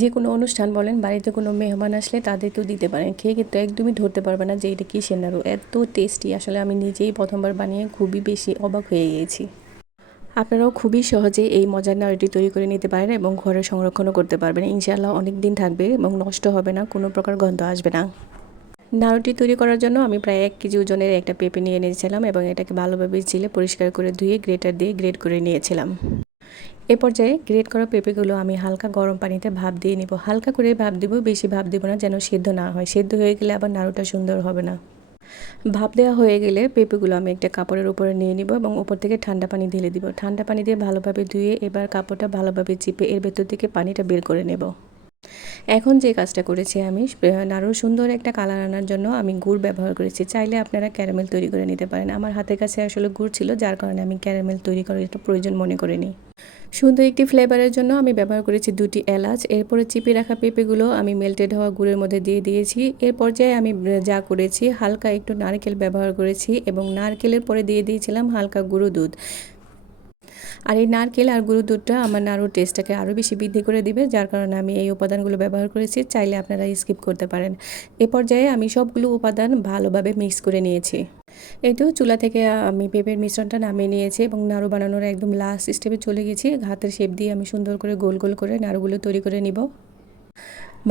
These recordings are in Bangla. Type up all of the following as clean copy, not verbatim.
যে কোনো অনুষ্ঠান বলেন, বাড়িতে কোনো মেহমান আসলে তাদেরকেও দিতে পারেন। খেয়ে কিন্তু একদমই ধরতে পারবে না যে এটা কিসের নাড়ু। এত টেস্টি, আসলে আমি নিজেই প্রথমবার বানিয়ে খুবই বেশি অবাক হয়ে গিয়েছি। আপনারাও খুবই সহজে এই মজার নাড়ুটি তৈরি করে নিতে পারেন এবং ঘরে সংরক্ষণও করতে পারবেন। ইনশাআল্লাহ অনেক দিন থাকবে এবং নষ্ট হবে না, কোনো প্রকার গন্ধ আসবে না। নাড়ুটি তৈরি করার জন্য আমি প্রায় 1 কেজি ওজনের একটা পেঁপে নিয়ে নিয়েছিলাম এবং এটাকে ভালোভাবে ছিলে পরিষ্কার করে ধুয়ে গ্রেটার দিয়ে গ্রেট করে নিয়েছিলাম। এ পর্যায়ে গ্রেট করা পেঁপেগুলো আমি হালকা গরম পানিতে ভাপ দিয়ে নিব। হালকা করে ভাপ দিব, বেশি ভাপ দিব না, যেন সেদ্ধ না হয়। সেদ্ধ হয়ে গেলে আবার নাড়ুটা সুন্দর হবে না। ভাপ দেওয়া হয়ে গেলে পেঁপেগুলো আমি একটা কাপড়ের উপরে নিয়ে নিব এবং উপর থেকে ঠান্ডা পানি ঢেলে দিব। ঠান্ডা পানি দিয়ে ভালোভাবে ধুয়ে এবার কাপড়টা ভালোভাবে চিপে এর ভেতর থেকে পানিটা বের করে নেব। এখন যে কাজটা করেছি আমি, নাড়ুর সুন্দর একটা কালার আনার জন্য আমি গুড় ব্যবহার করেছি। চাইলে আপনারা ক্যারামেল তৈরি করে নিতে পারেন। আমার হাতের কাছে আসলে গুড় ছিল, যার কারণে আমি ক্যারামেল তৈরি করার এটা প্রয়োজন মনে করিনি। সুন্দর একটি ফ্লেভারের জন্য আমি ব্যবহার করেছি 2টি এলাচ। এরপরে চিপে রাখা পেঁপেগুলো আমি মেল্টেড হওয়া গুড়ের মধ্যে দিয়ে দিয়েছি। এর পর্যায়ে আমি যা করেছি, হালকা একটু নারকেল ব্যবহার করেছি এবং নারকেলের পরে দিয়ে দিয়েছিলাম হালকা গুঁড়ো দুধ। আর এই নারকেল আর গুঁড়ো দুধটা আমার নাড়ুর টেস্টটাকে আরও বেশি বৃদ্ধি করে দিবে, যার কারণে আমি এই উপাদানগুলো ব্যবহার করেছি। চাইলে আপনারা স্কিপ করতে পারেন। এ পর্যায়ে আমি সবগুলো উপাদান ভালোভাবে মিক্স করে নিয়েছি। এই তো চুলা থেকে আমি পেঁপের মিশ্রণটা নামিয়ে নিয়েছি এবং নাড়ু বানানোর একদম লাস্ট স্টেপে চলে গেছি। হাতের শেপ দিয়ে আমি সুন্দর করে গোল গোল করে নাড়ুগুলো তৈরি করে নিব।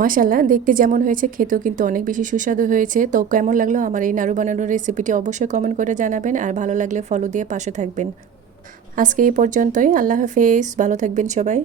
মাশাআল্লাহ, দেখতে যেমন হয়েছে খেতেও কিন্তু অনেক বেশি সুস্বাদু হয়েছে। তো কেমন লাগলো আমার এই নাড়ু বানানোর রেসিপিটি অবশ্যই কমেন্ট করে জানাবেন, আর ভালো লাগলে ফলো দিয়ে পাশে থাকবেন। আজকে এই পর্যন্তই। আল্লাহ হাফেজ, ভালো থাকবেন সবাই।